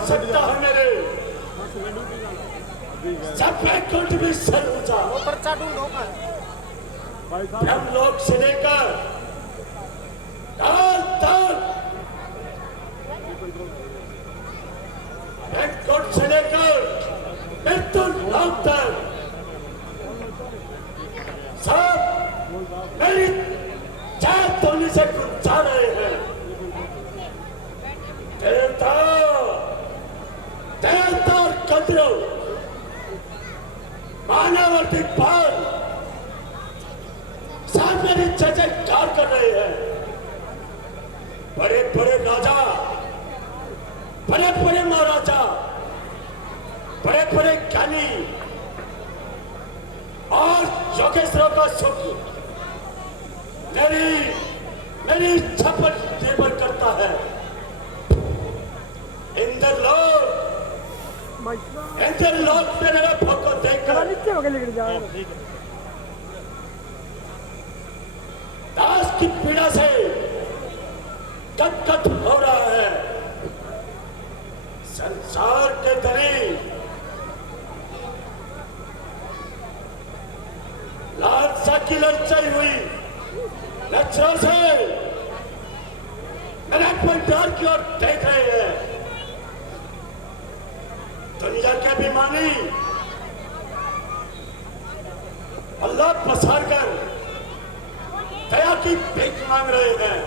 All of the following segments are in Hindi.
आवश्यकता है मेरे सब कुछ भी सर ऊंचा ब्रह्मलोक से लेकर काल तक बैंककोट से लेकर मृत्यु लोक तक सब मेरी चार तोली से गुंजा रहे हैं। देवता देवता और कद्रो मानव और दिग्पाल सब मेरी जयकार कर रहे हैं। बड़े बड़े राजा, बड़े बड़े महाराजा, बड़े बड़े ज्ञानी और योगेश्वरों का सुख मेरी इच्छा पर निर्भर करता है। इंद्रलोक में मेरे भक्त को देखकर दास की पीड़ा से कट हो रहा है। संसार के धनी लालसा की ललचाई हुई नजरों से मेरे परिवार की ओर देख रहे हैं। दुनिया के अभिमानी अल्लाह पसार कर दया की भीख मांग रहे हैं।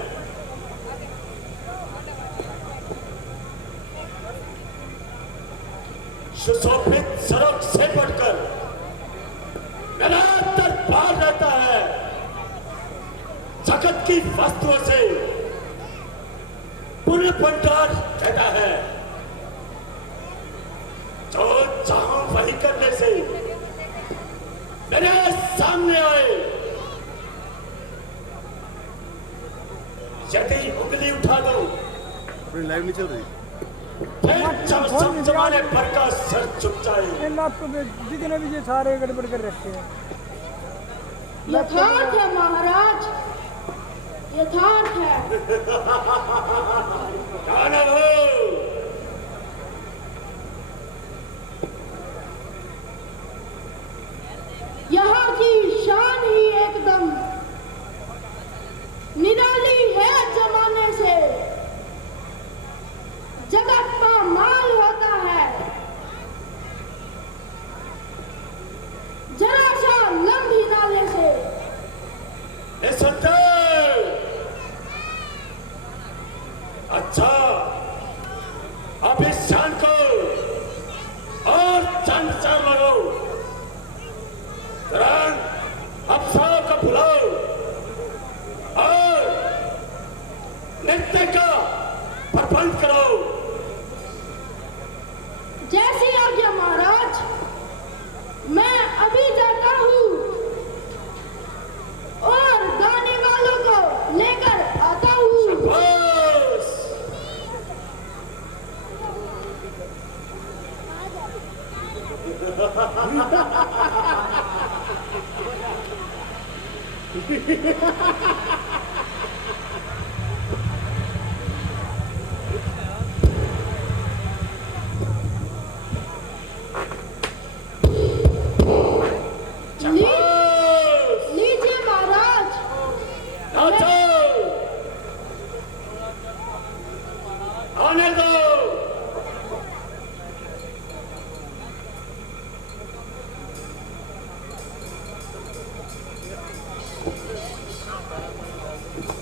सुशोभित सड़क से बढ़कर मेरा दरबार रहता है। जगत की वस्तुओं से पूर्ण भंडार रहता है। जो चाहूं वही करने से मेरे सामने आए। यदि उंगली उठा दो लाइव नहीं चल रही फिर जब जमाने भर का सर झुक जाए। जितने भी ये सारे गड़बड़ कर रखे हैं। यथार्थ है महाराज, यथार्थ है। कौन हो? यहाँ की शान ही एकदम निराली है जमाने से। जगत का माल होता है, जरा सा लंबी नाले से। अच्छा, अब इस शान को और चंद चार लगाओ। अफसरों को बुलाओ और नृत्य का प्रबंध करो। जैसी आज्ञा महाराज, मैं अभी जाता हूँ और गाने वालों को लेकर आता हूँ। लीजिए महाराज। आने दो।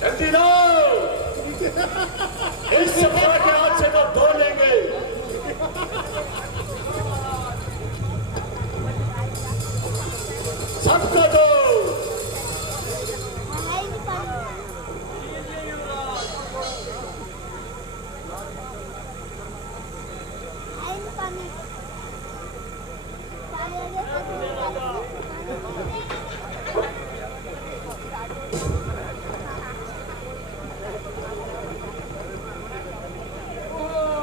जल्दी लो। इस सभा के हाथ से तो धो लेंगे। सबको दो।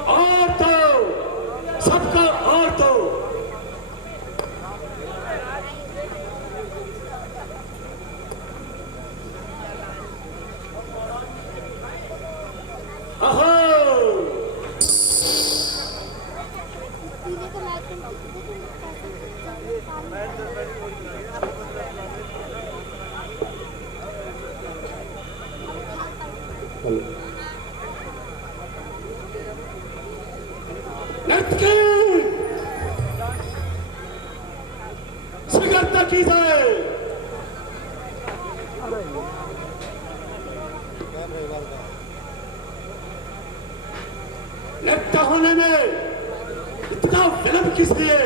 और दो, सबको और दो। की स्वीकारता की जाए। नेता होने में इतना विलंब किस लिए?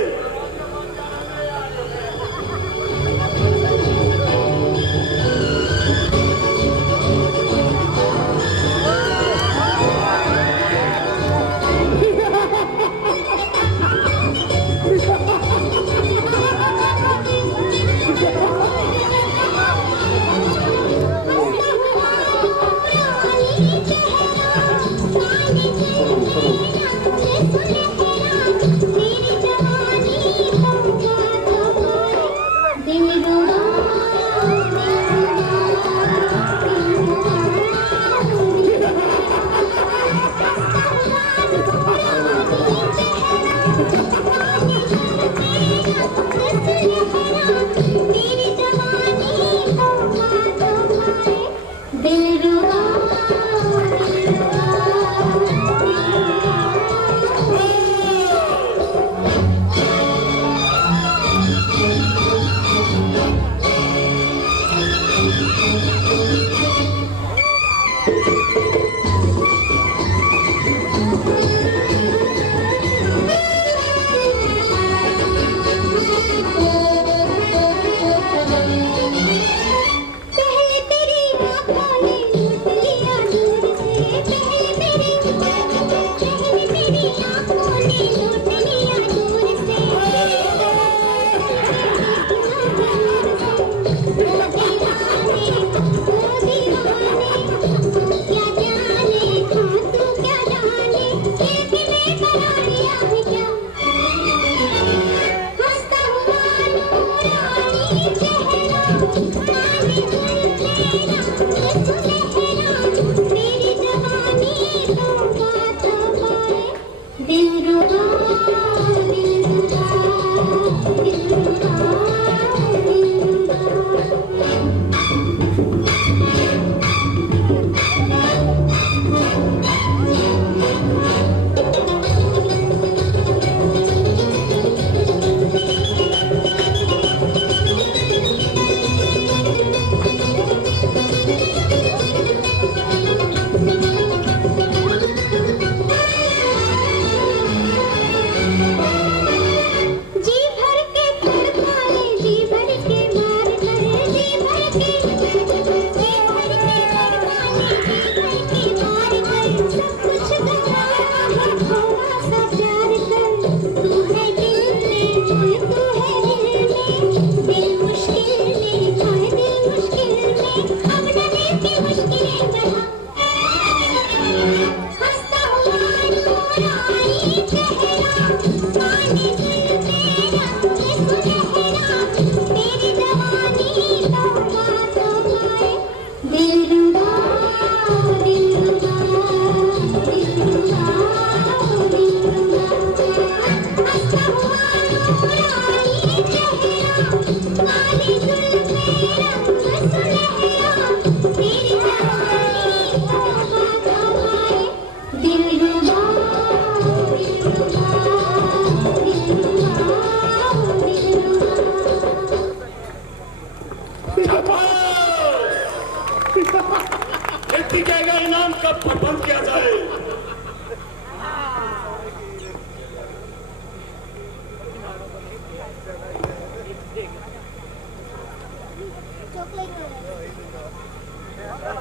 टिकेगा इनाम का प्रबंध किया जाए।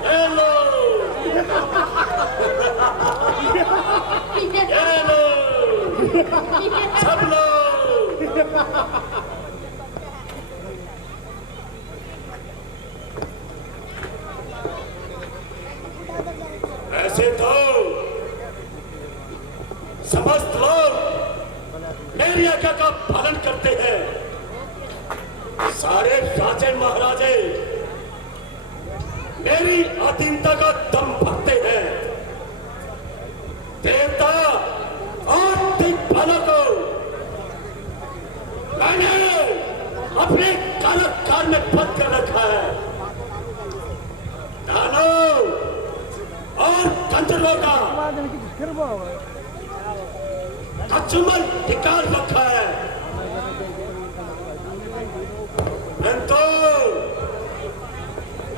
हेलो हेलो सब लोग ऐसे तो समस्त लोग मेरी आज्ञा का पालन करते हैं। सारे राजे महाराजे मेरी अधीनता का दम भरते हैं। देवता और दिग्पालों को मैंने अपने कारागार में बंद कर रखा है। दानव और गंधर्वों का का चुम्बन निकाल रखा है, परंतु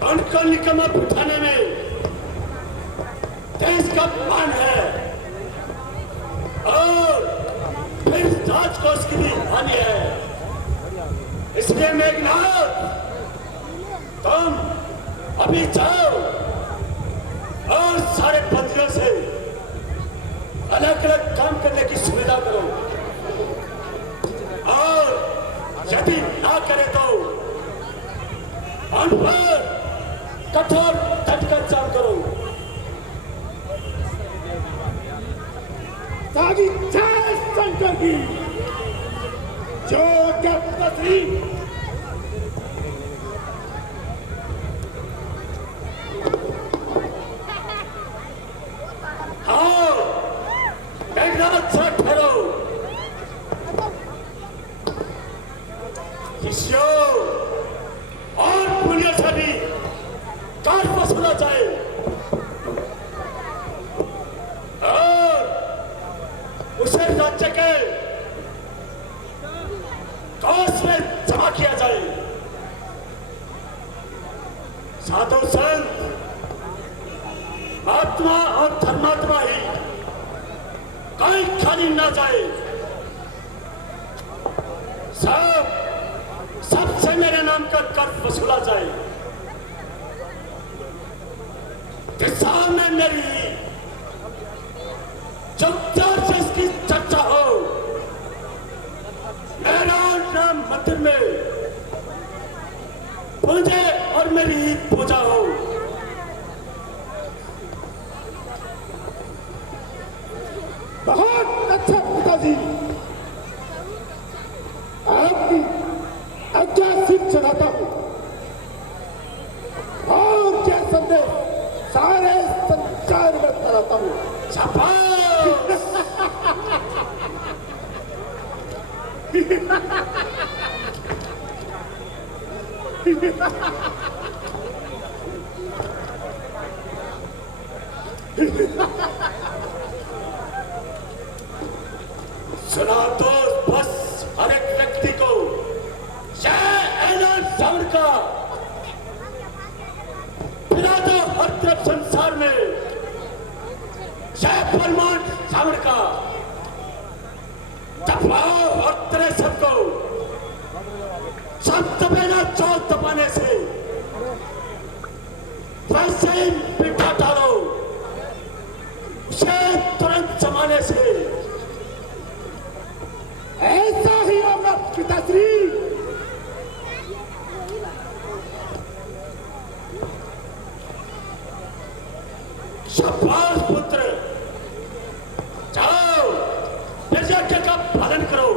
उनको निकम्मा बिठाने में देश का मान है और फिर राजकोष की भी हानि है। इसलिए मेघनाथ, तुम अभी जाओ और सारे बंदियों से अलग अलग काम करने की सुविधा करो और यदि ना करे तो उन पर कठोर दंड का इंतजाम करो। ताकि जय शंकर की जो गति हाँ, मेघनाथ से ठहरो। शिष्यों और पुलिस से भी कार वसूला जाए और उसे राज्य के कोष में जमा किया जाए। साधु संत, आत्मा और धर्मात्मा ही कोई खाली ना जाए। सबसे मेरे नाम का कर वसूला जाए। किसान में मेरी जब से इसकी चर्चा हो, मेरा नाम मंदिर में पूजे और मेरी ही पूजा हो। बहुत अच्छा पिताजी, आपकी आज्ञा सिर्फ चढ़ाता हूँ और क्या संदेश सारे संसार में कराता हूँ। सुना तो बस हर एक व्यक्ति को जय ऐलान श्रावण का फिरा दो हर तरफ संसार में जय फरमान श्रावण का दबाओ हर तरह सबको। सब दबेना चौल दबाने से वैसे ही बिठा डालो उसे तुरंत जमाने से। ऐसा ही होगा पिताश्री। शाबाश पुत्र, जाओ यज्ञ का पालन करो।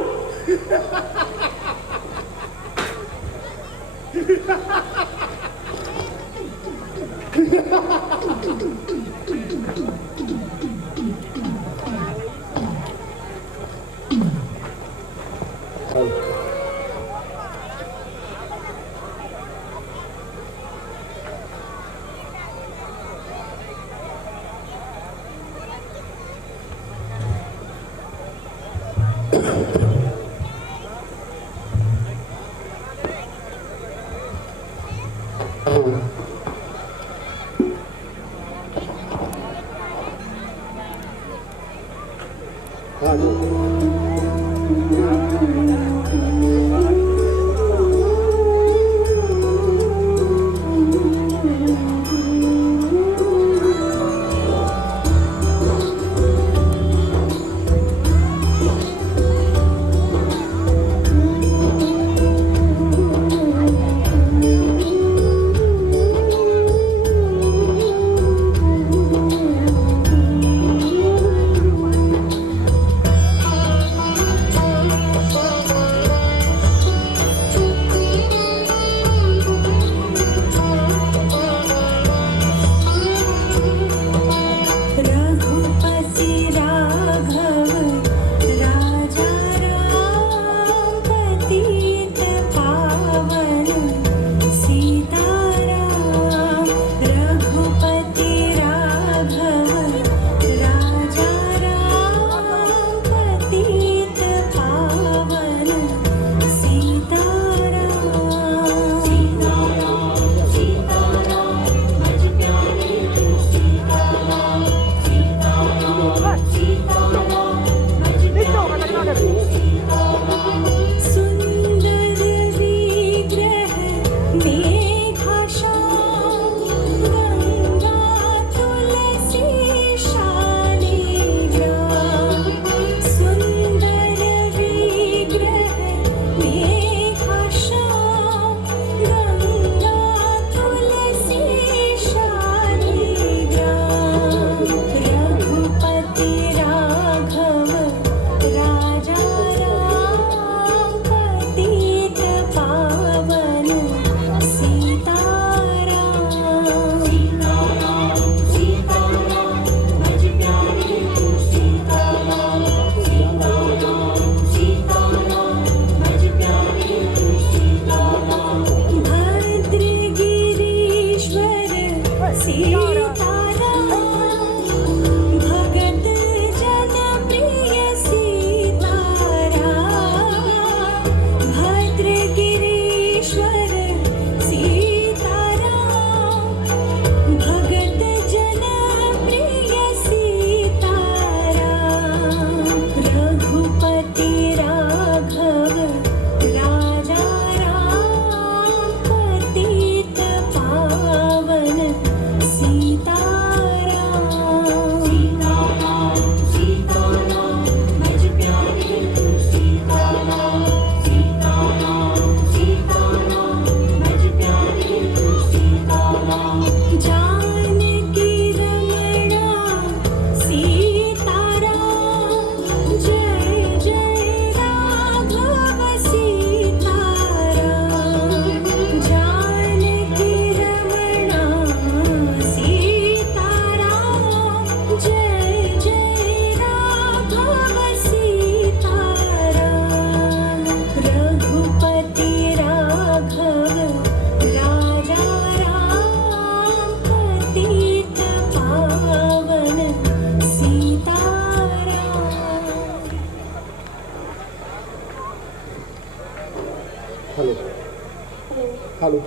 खा लो।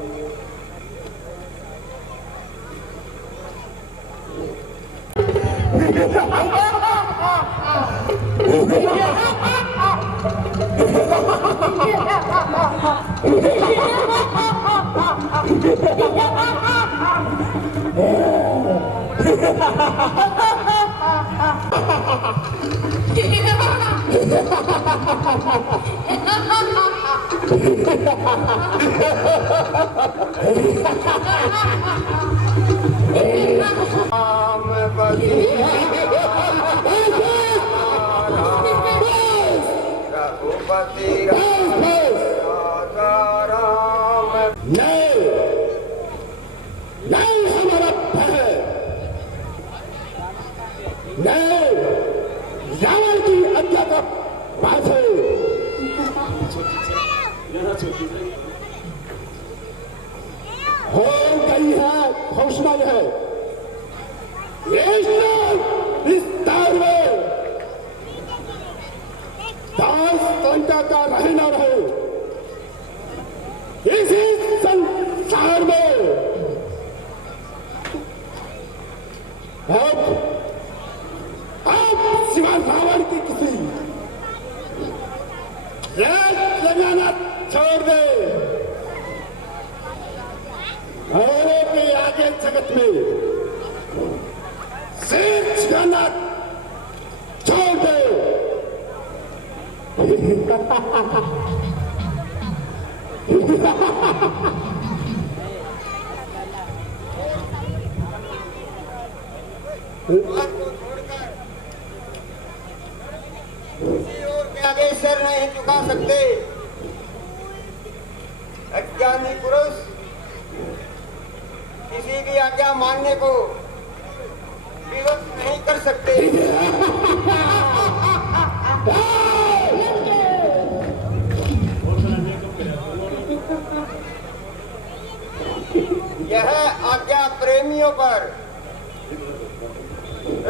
नहीं हमारा है, नहीं रावण की आज्ञा का पास है। हो गई है घोषणा है, इस तार में 10 घंटा का रहे न रहे, इसी संसार में अब सिवा रावण की किसी रेत लगाना छोड़ दे, औरों के आगे जगत में सिर झुकाना छोड़ दे। किसी और के आगे सिर नहीं झुका सकते। अज्ञानी पुरुष किसी की आज्ञा मानने को विरोध नहीं कर सकते। यह आज्ञा प्रेमियों पर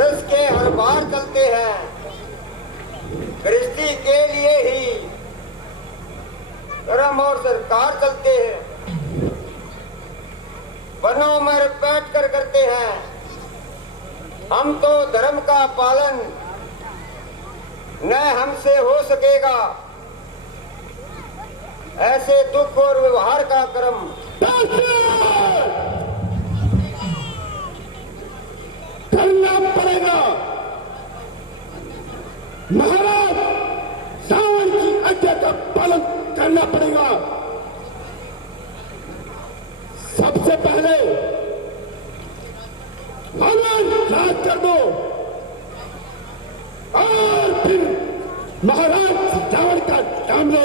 इसके हर बार चलते हैं, गृहस्थी के लिए ही धर्म और सरकार चलते हैं, वनों में बैठ कर करते हैं। हम तो धर्म का पालन न हमसे हो सकेगा, ऐसे दुख और व्यवहार का कर्म करना पड़ेगा। महाराज रावण की आज्ञा का पालन करना पड़ेगा। सबसे पहले भगवान राज कर दो और फिर महाराज रावण का नाम लो।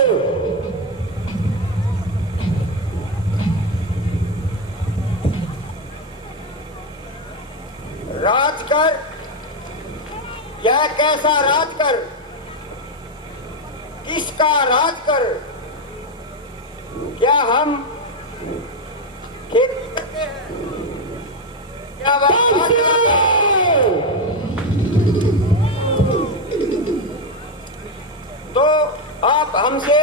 राज कर, यह कैसा राज कर, किसका राज कर? क्या हम खेती करते हैं? क्या व्यापार करते हैं? तो आप हमसे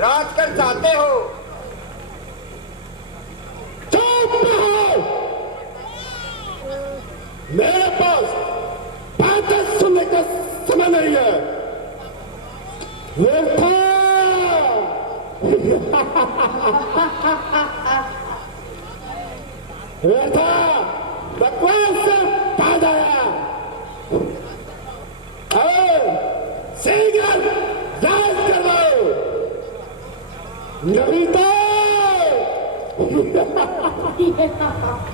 राज कर चाहते हो? मेरे पास बातें सुनने का समय नहीं है। बकवास से बाज आया। शीघ्र राज करवाओ, नहीं तो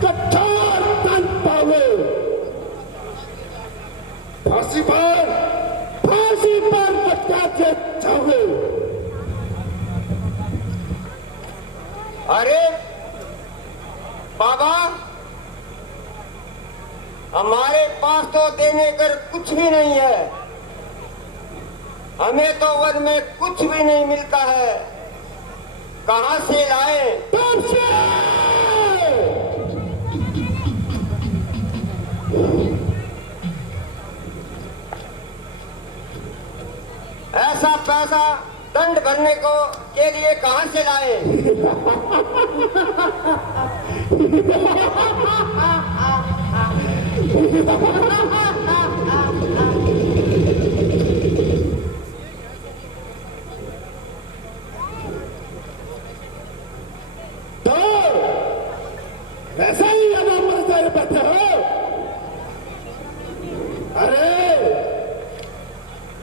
कठोर दंड पाओगे। फांसी पर लटका के जाओगे। अरे बाबा, हमारे पास तो देने कर कुछ भी नहीं है। हमें तो वन में कुछ भी नहीं मिलता है, कहां से लाए? ऐसा पैसा दंड भरने को के लिए कहां से लाए? तो ऐसा ही आराम मरते बैठे हो? अरे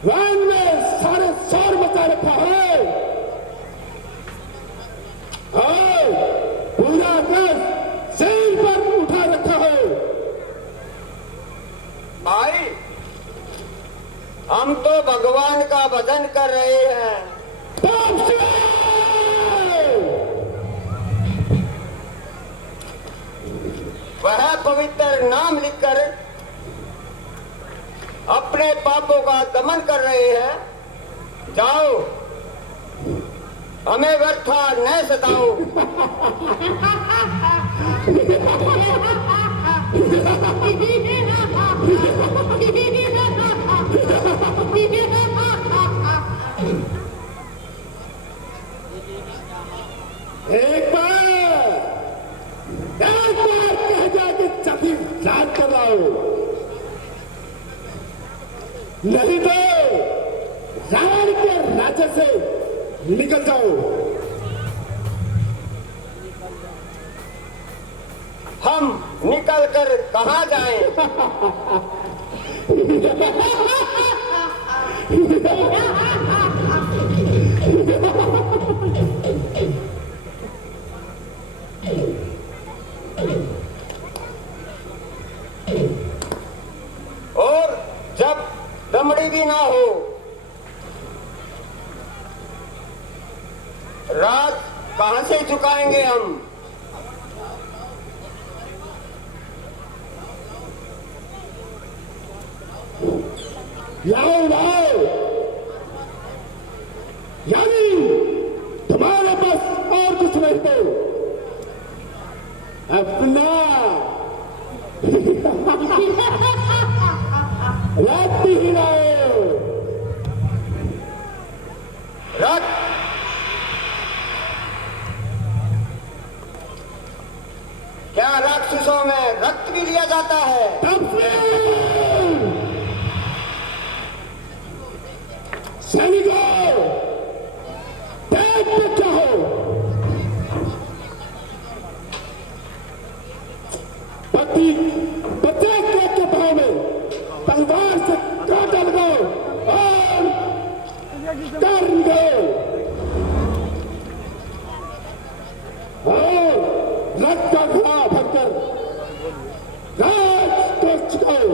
वैन में सारे शोर मचा रखा है और पूरा बस सिर पर उठा रखा है। भाई, हम तो भगवान का भजन कर रहे हैं। तब से वह पवित्र नाम लिखकर अपने पापों का दमन कर रहे हैं। जाओ, हमें व्यर्था न सताओ। एक बार कह जाके चली जाग कराओ, नहीं तो रावण के राज्य से निकल जाओ। हम निकल कर कहां जाएं? और जब दमड़ी भी ना हो, रात कहां से चुकाएंगे हम? लाओ लाओ, यानी तुम्हारे पास और कुछ नहीं तो अपना रक्त ही लाओ। रक्त? क्या राक्षसों में रक्त भी लिया जाता है? तब से सैनिकों, देखते क्या हो? पति बच्चे के भाव में तलवार से काटा लगाओ और कर दो और रक्त का घड़ा भरकर राज को चुकाओ।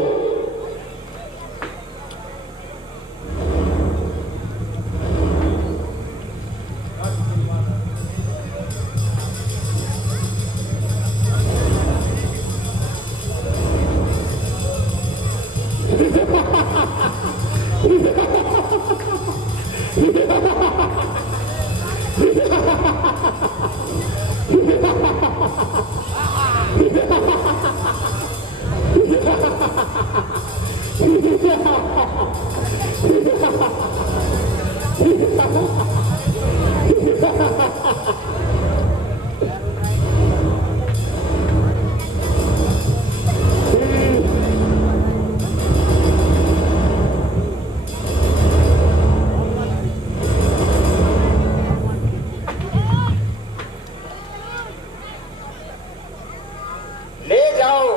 ले जाओ,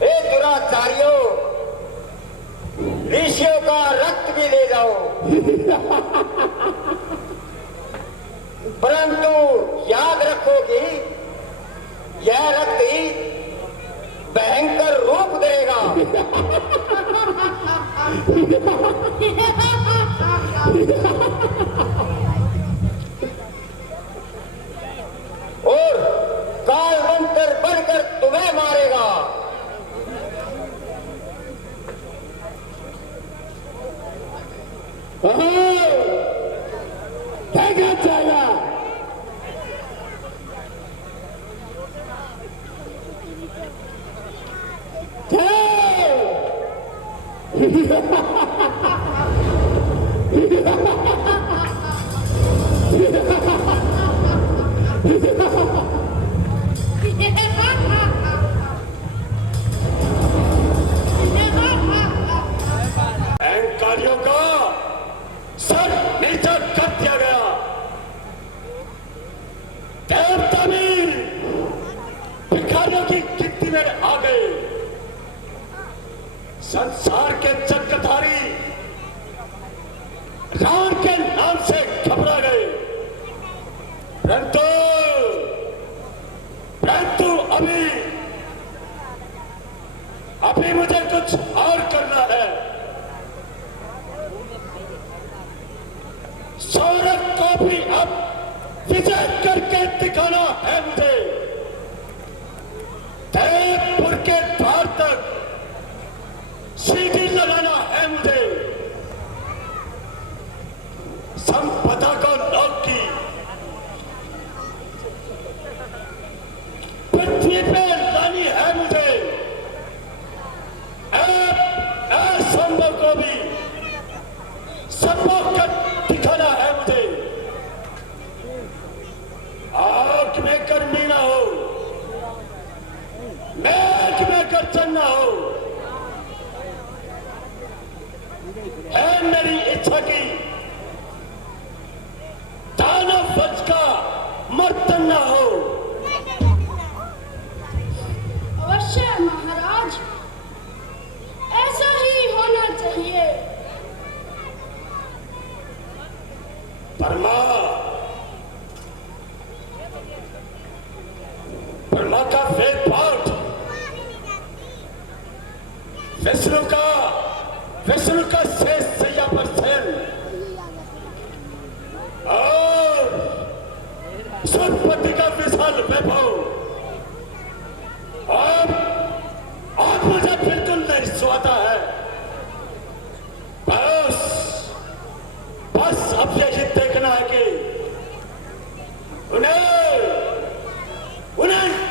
हे दुराचारियों, ऋषियों का रक्त भी ले जाओ। परंतु याद रखो कि यह रक्त ही भयंकर रूप देगा। और काल मंत्र बनकर तुम्हें मारेगा। देखा जाएगा। संसार के चक्रधारी रावण के नाम से घबरा गए, परंतु अभी मुझे कुछ और करना है। सौरभ को भी अब विजय करके दिखाना है मुझे। देवपुर के द्वार तक सीढ़ी लगाना है मुझे। संपदा को लौट की पृथ्वी पे लानी है मुझे। असंभव को भी संभव कर दिखाना है मुझे। आग में गर्मी ना हो, मेघ में गर्जन ना हो, है मेरी इच्छा की दानव वंश का मर्दन ना हो। अवश्य महाराज, ऐसा ही होना चाहिए। ब्रह्मा का वेद पाठ, विष्णु का शेष सैया पर शयन और सरस्वती का विशाल वैभव और मुझे बिल्कुल नहीं सुहाता है। बस अब यही देखना है कि उन्हें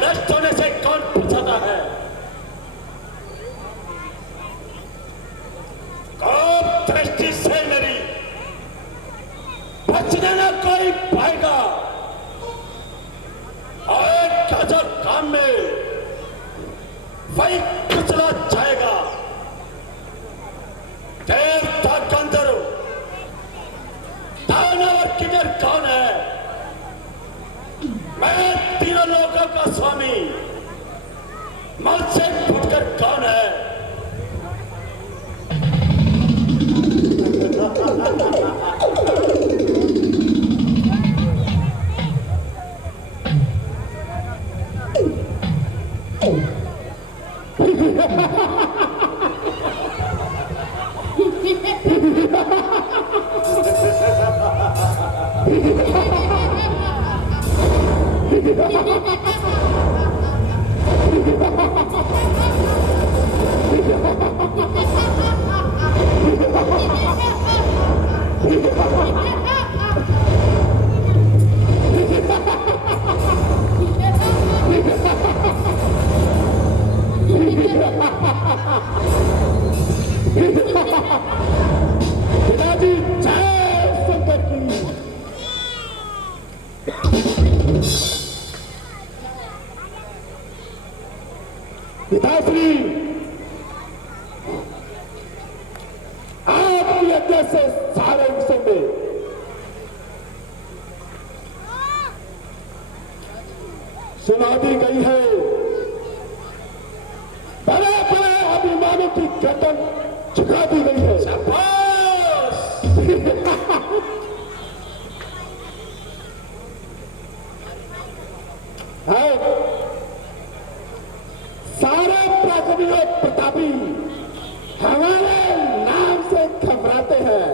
नष्ट होने से कौन बचाता है। कौन दृष्टि से मेरी बचने ना कोई पाएगा। और एक गजब काम में वही कुचला जाएगा। देवता गंधर्व दानव और किन्नर कौन है? मैं तीनों लोगों का स्वामी, मुझसे फुटकर कौन है? पिताजी जय शंकर की। पिताश्री, आपकी आज्ञा से सारे विषय में सुना दी गई है। बड़े बड़े अभिमानों की गर्दन झुका दी गई है। सारे प्रतापी और प्रतापी हमारे नाम से घबराते हैं।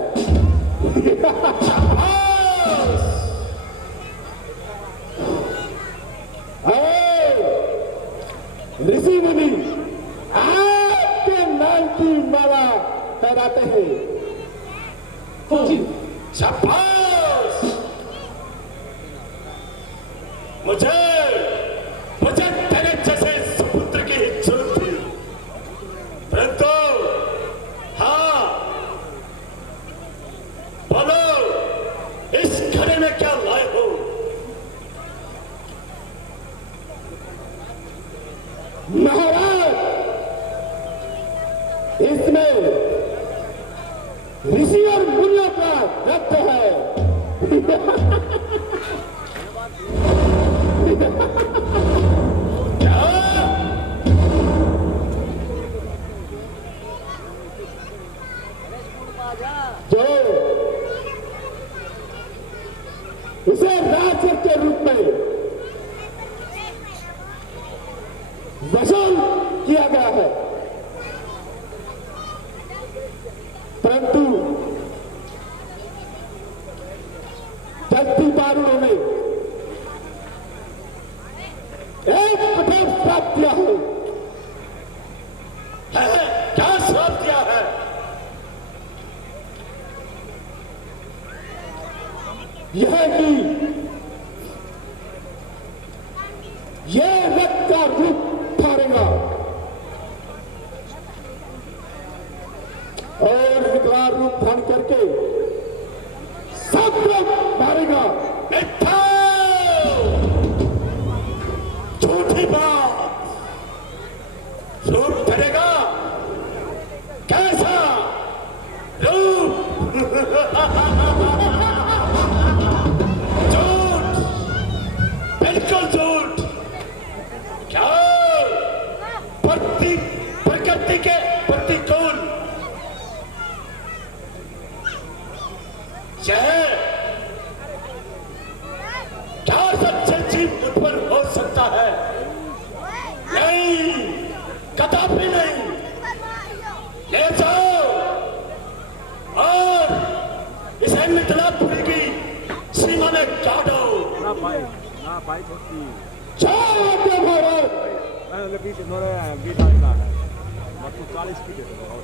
ऋषि मुनि आपके नाम की माला पहनाते हैं। शाबाश! मुझे तेरे जैसे समुद्र की ही जरूरत थी, परंतु हाँ, बोलो इस घड़े में क्या लाए हो? महाराज, इसमें ऋषि और मुनियों का रक्त है। जो इसे राज्य के रूप में वसूल किया गया है, परंतु जनती बारूओं ने एक कठोर श्राप दिया है। क्या श्राप दिया है? यह कि ये रक्त का रूप धारेगा और विकराल रूप धारण करके सबको मारेगा। मिथ्या! झूठी बात। रूप धरेगा? कैसा रूप? झूठ, बिल्कुल झूठ। क्या प्रकृति के प्रतिकूल यह क्या सबसे जीव उत्पन्न हो सकता है? नहीं, कदापि नहीं। ले जाओ और इसे मिथिलापुरी की सीमा में काटो। ना भाई छोटी जाओ आगे बढ़ो। मैं बीच नोरे 20 का है मतलब 40 की दे दो और